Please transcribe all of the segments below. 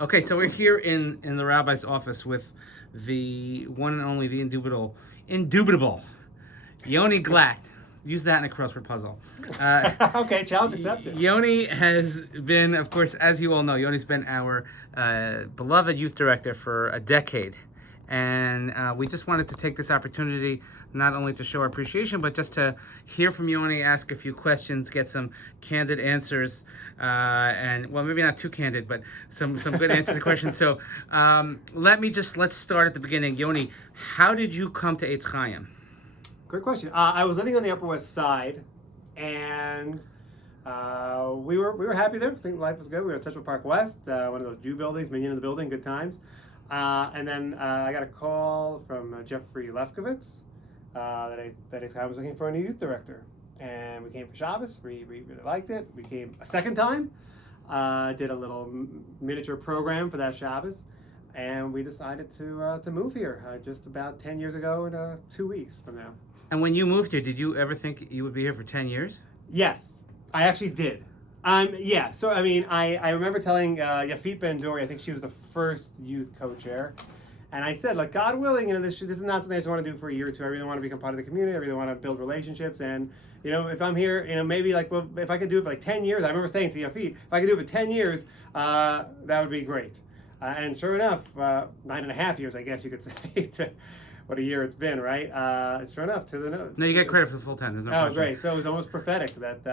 Okay, so we're here in the rabbi's office with the one and only, the indubitable Yoni Glatt. Use that in a crossword puzzle. Okay, challenge accepted. Yoni has been, of course, as you all know, Yoni's been our beloved youth director for a decade. And we just wanted to take this opportunity not only to show our appreciation, but just to hear from Yoni, ask a few questions, get some candid answers, and, well, maybe not too candid, but some good answers to questions. So let's start at the beginning. Yoni, how did you come to Etz Chaim? Great question. I was living on the Upper West Side, and we were happy there. I think life was good. We were at Central Park West, one of those Jew buildings, minion of the building, good times. And then I got a call from Jeffrey Lefkowitz that Etz Chaim was looking for a new youth director. And we came for Shabbos. We really liked it. We came a second time. Did a little miniature program for that Shabbos. And we decided to move here just about 10 years ago in 2 weeks from now. And when you moved here, did you ever think you would be here for 10 years? Yes, I actually did. Yeah, so I mean, I remember telling Yafit Ben-Dori, I think she was the first youth co-chair, and I said, like, God willing, this is not something I just want to do for a year or two. I really want to become part of the community. I really want to build relationships, and if I'm here, maybe like, well, if I could do it for like 10 years, I remember saying to Yafit, if I could do it for 10 years, that would be great. And sure enough, 9.5 years, I guess you could say, to what a year it's been, right? Sure enough, to the nose. No, you get credit for the full time. There's no question. Oh, great! So it was almost prophetic that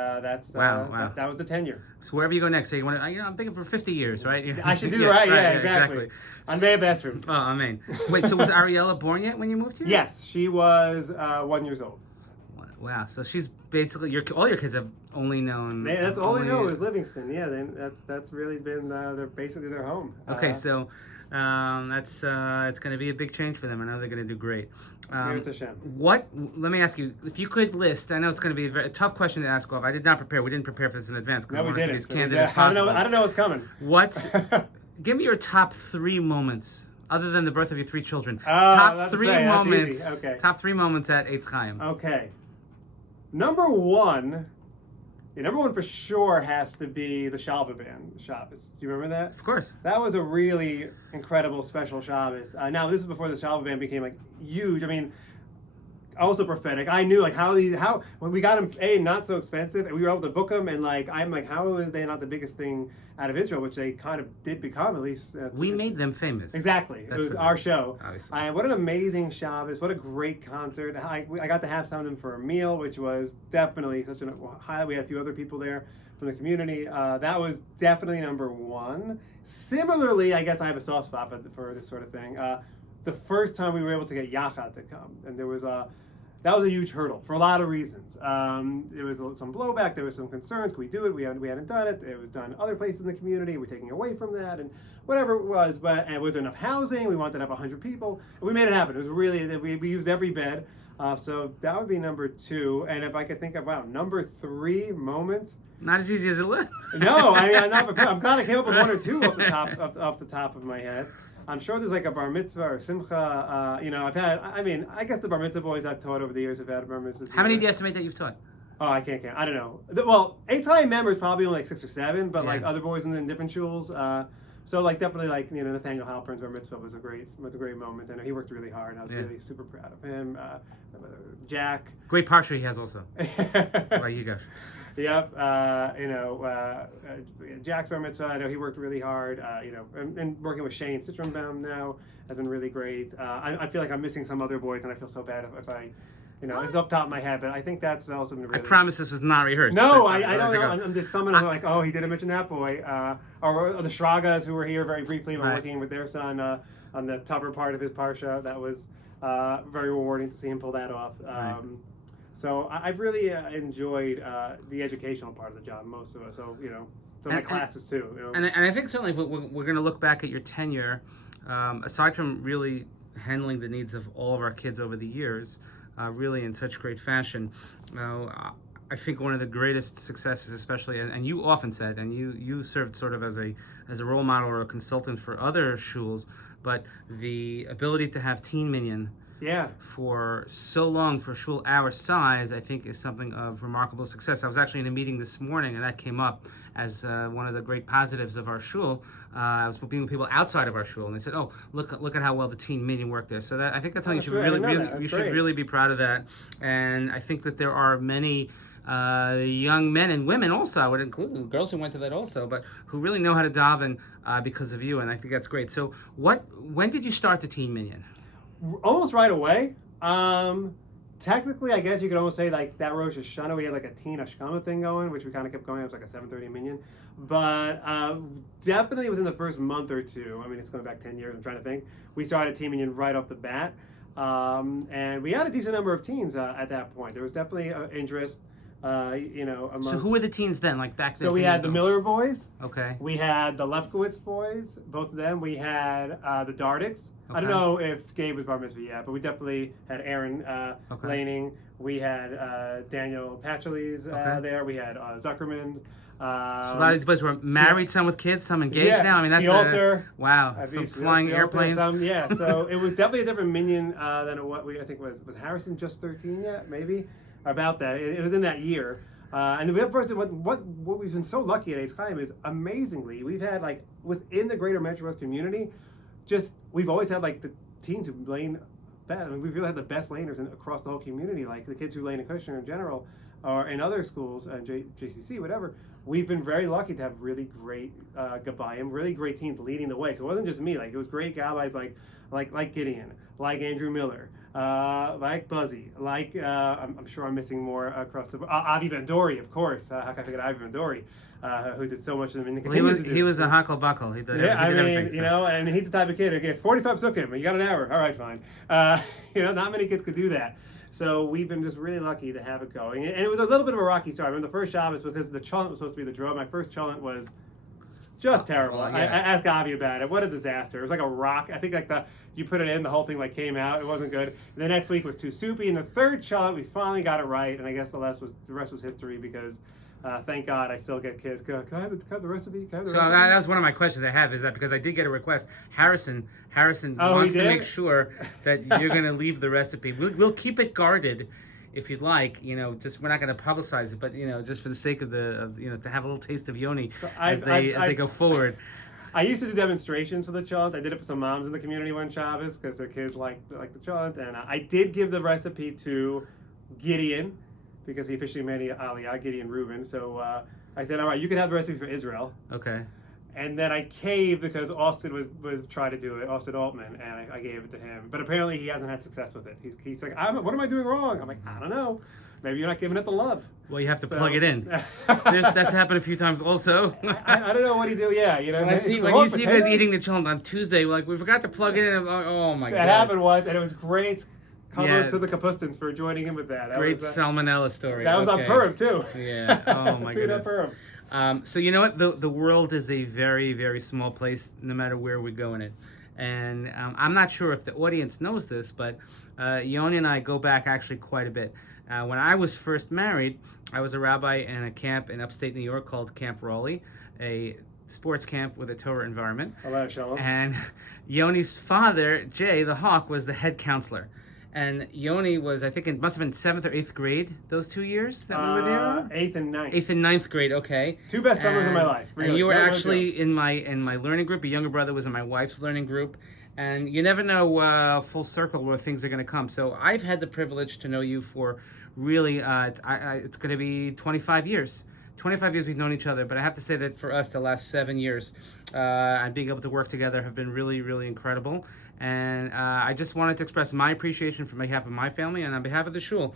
Wow. That was the tenure. So wherever you go next, say you want to. I'm thinking for 50 years, right? I should do right. Yeah, exactly. On Bay of Bathroom. Oh, I mean. Wait, so was Ariella born yet when you moved here? Yes, she was 1 year old. Wow. So she's basically all your kids have only known. That's all they know is Livingston. Yeah, that's really been basically their home. Okay, so that's it's going to be a big change for them. I know they're going to do great. Let me ask you, if you could list, I know it's going to be a tough question to ask off. I did not prepare. We didn't prepare for this in advance because no, I wanted to be as candid as possible. I don't know what's coming. Give me your top 3 moments, other than the birth of your 3 children. Oh, top 3 moments. Okay. Top 3 moments at Etz Chaim. Okay. Number one for sure has to be the Shalva Band Shabbos. Do you remember that? Of course. That was a really incredible special Shabbos. Now this is before the Shalva Band became like huge. I mean, also prophetic. I knew like how when we got them not so expensive and we were able to book them, and like I'm like, how is they not the biggest thing out of Israel, which they kind of did become, at least. We made them famous. Exactly. It was our show. Obviously. What an amazing Shabbos. What a great concert. I got to have some of them for a meal, which was definitely such a highlight. We had a few other people there from the community. That was definitely number one. Similarly, I guess I have a soft spot for this sort of thing. The first time we were able to get Yachad to come, and there was that was a huge hurdle for a lot of reasons. There was some blowback. There was some concerns. Could we do it? We hadn't done it. It was done other places in the community. We're taking away from that, and whatever it was. And was there enough housing? We wanted to have 100 people. And we made it happen. It was really, we used every bed. So that would be number 2. And if I could think of, number 3 moments. Not as easy as it looks. No, I mean, I'm not prepared. I'm glad I came up with 1 or 2 off the top of my head. I'm sure there's like a bar mitzvah or simcha. I guess the bar mitzvah boys I've taught over the years have had bar mitzvahs. How many do you estimate that you've taught? Oh, I can't count. I don't know. Well, Etz Chaim members probably only like 6 or 7, but like other boys in different shuls. So like definitely like Nathaniel Halpern's bar mitzvah was a great moment. I know he worked really hard, and I was really super proud of him. Jack. Great parsha he has also. By you guys. Yep, Jack's bar mitzvah, I know he worked really hard, and working with Shane Citronbaum now has been really great. I feel like I'm missing some other boys, and I feel so bad if I, it's off the top of my head, but I think that's also been really... I promise this was not rehearsed. No, I don't know. I'm just someone who's like, oh, he didn't mention that boy. Or the Shragas, who were here very briefly, were working with their son on the tougher part of his parsha. That was very rewarding to see him pull that off. So I've really enjoyed the educational part of the job, most of us. So, my classes too. And I think certainly if we're going to look back at your tenure, aside from really handling the needs of all of our kids over the years, really in such great fashion, I think one of the greatest successes, especially, and you often said, and you served sort of as a role model or a consultant for other shuls, but the ability to have teen minyan Yeah. for so long for a shul our size, I think is something of remarkable success. I was actually in a meeting this morning, and that came up as one of the great positives of our shul. I was meeting with people outside of our shul, and they said, "Oh, look at how well the teen minyan worked there." So I think that's something you should That's right. I really, didn't know really, that. That's you should great. really be proud of that. And I think that there are many young men and women also, I would include girls who went to that also, but who really know how to daven because of you, and I think that's great. So when did you start the teen minyan? Almost right away. Technically, I guess you could almost say like that Rosh Hashanah, we had like a teen Ashkama thing going, which we kind of kept going. It was like a 7:30 minyan, but definitely within the first month or two. I mean, it's going back 10 years. I'm trying to think. We started teen minyan right off the bat, and we had a decent number of teens at that point. There was definitely interest. Amongst... So who were the teens then, like back then? So we had the Miller boys. Okay. We had the Lefkowitz boys, both of them. We had the Dardicks. Okay. I don't know if Gabe was bar mitzvah yet, but we definitely had Aaron Laning. We had Daniel Patchley's there. We had Zuckerman. So a lot of these boys were married, some with kids, some engaged now. I mean, that's wow. Some flying airplanes. So it was definitely a different minyan than what I think was Harrison just 13 yet, maybe about that. It was in that year. And the other person, what we've been so lucky at Etz Chaim is amazingly we've had like within the greater Metro West community, we've always had like the teens who lane best. I mean, we've really had the best laners across the whole community, like the kids who lane in Kushner in general, or in other schools, JCC, whatever. We've been very lucky to have really great Gabayim, really great teams leading the way. So it wasn't just me; like it was great guys like Gideon, like Andrew Miller, like Buzzy, like I'm sure I'm missing more across the Avi Ben-Dori, of course. How can I forget Avi Ben-Dori, who did so much of them? He was a hakol bakol. He did everything. You know, and he's the type of kid who gets 45 sukkim. You got an hour, all right, fine. Not many kids could do that. So we've been just really lucky to have it going. And it was a little bit of a rocky start. I remember the first Shabbos, because the cholent was supposed to be the draw. My first cholent was just terrible. Well, yeah. I asked Avi about it. What a disaster. It was like a rock. I think like you put it in, the whole thing like came out. It wasn't good. And the next week was too soupy. And the third cholent, we finally got it right. And I guess the rest was history because thank God I still get kids. Can I have the recipe? So that was one of my questions I have, is that because I did get a request. Harrison wants to make sure that you're going to leave the recipe. We'll keep it guarded if you'd like. Just we're not going to publicize it, but just for the sake of to have a little taste of Yoni as they go forward. I used to do demonstrations for the cholent. I did it for some moms in the community one Shabbos because their kids like the cholent, and I did give the recipe to Gideon, because he officially made Aliyah, Gideon Reuben. So I said, all right, you can have the recipe for Israel. Okay. And then I caved because Austin was trying to do it, Austin Altman, and I gave it to him. But apparently he hasn't had success with it. He's like, what am I doing wrong? I'm like, I don't know. Maybe you're not giving it the love. Well, you have to plug it in. That's happened a few times also. I don't know what he do. Yeah, When you see you guys eating the children on Tuesday, we forgot to plug it in. Oh my God. That happened once, and it was great. To the Kapustins for joining him with that. Great salmonella story. That was on Purim too. Yeah. Oh my goodness. So you know what? The world is a very, very small place, no matter where we go in it. And I'm not sure if the audience knows this, but Yoni and I go back actually quite a bit. When I was first married, I was a rabbi in a camp in upstate New York called Camp Raleigh, a sports camp with a Torah environment. And Yoni's father, Jay the Hawk, was the head counselor. And Yoni was, I think it must have been 7th or 8th grade, those 2 years that we were there? 8th and 9th. 8th and 9th grade, okay. Two best summers of my life. Really. And you were actually in my learning group. A younger brother was in my wife's learning group. And you never know full circle where things are going to come. So I've had the privilege to know you for really, it's going to be 25 years. 25 years we've known each other, but I have to say that for us, the last 7 years, and being able to work together have been really, really incredible. And I just wanted to express my appreciation from behalf of my family and on behalf of the shul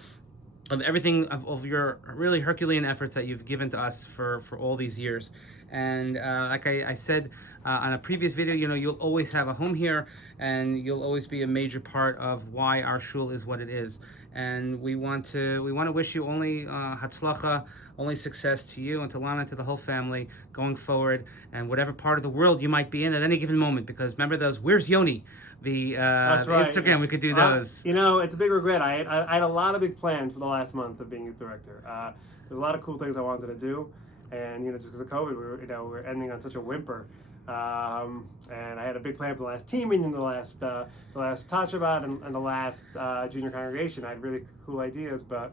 of everything of your really Herculean efforts that you've given to us for all these years. And like I said on a previous video, you'll always have a home here, and you'll always be a major part of why our shul is what it is. And we want to wish you only hatzlacha, only success to you and to Lana and to the whole family going forward, and whatever part of the world you might be in at any given moment. Because remember those, where's Yoni? That's right. Instagram, we could do those. It's a big regret. I had a lot of big plans for the last month of being youth director. There's a lot of cool things I wanted to do, and just because of COVID, we're ending on such a whimper. And I had a big plan for the last team meeting, the last Tasha B'Av, and the last junior congregation. I had really cool ideas, but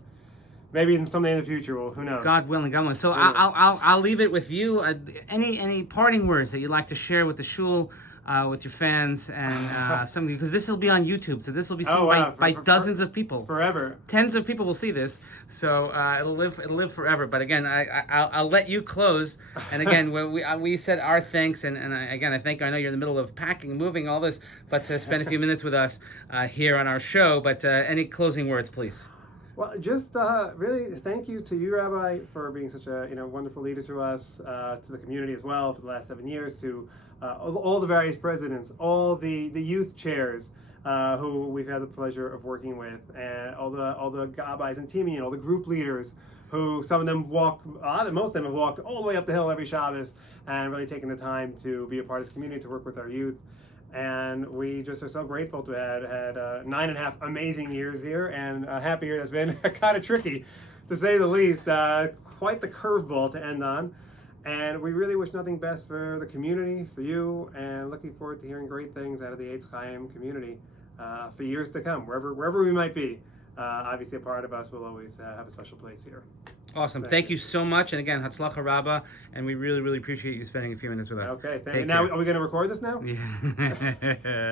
maybe someday in the future, well, who knows? God willing, God willing. So Who knows? I'll leave it with you. Any parting words that you'd like to share with the shul, with your fans, and something, because this will be on YouTube, so this will be seen by dozens of people. Forever. Tens of people will see this, so it'll live forever. But again, I'll let you close. And again, we said our thanks, and again, I know you're in the middle of packing, moving, all this, but to spend a few minutes with us here on our show. But any closing words, please? Well, just really thank you to you, Rabbi, for being such a wonderful leader to us, to the community as well for the last 7 years, to all the various presidents, all the youth chairs who we've had the pleasure of working with, and all the gabbis and teaming, all the group leaders who most of them have walked all the way up the hill every Shabbos and really taken the time to be a part of this community, to work with our youth. And we just are so grateful to have had 9.5 amazing years here, and a happy year that's been kind of tricky, to say the least. Quite the curveball to end on. And we really wish nothing best for the community, for you, and looking forward to hearing great things out of the Etz Chaim community for years to come, wherever we might be. Obviously, a part of us will always have a special place here. Awesome. Thank you so much. And again, Hatzlacha Rabbah, and we really, really appreciate you spending a few minutes with us. Okay. Take Now, care. are we going to record this now? Yeah.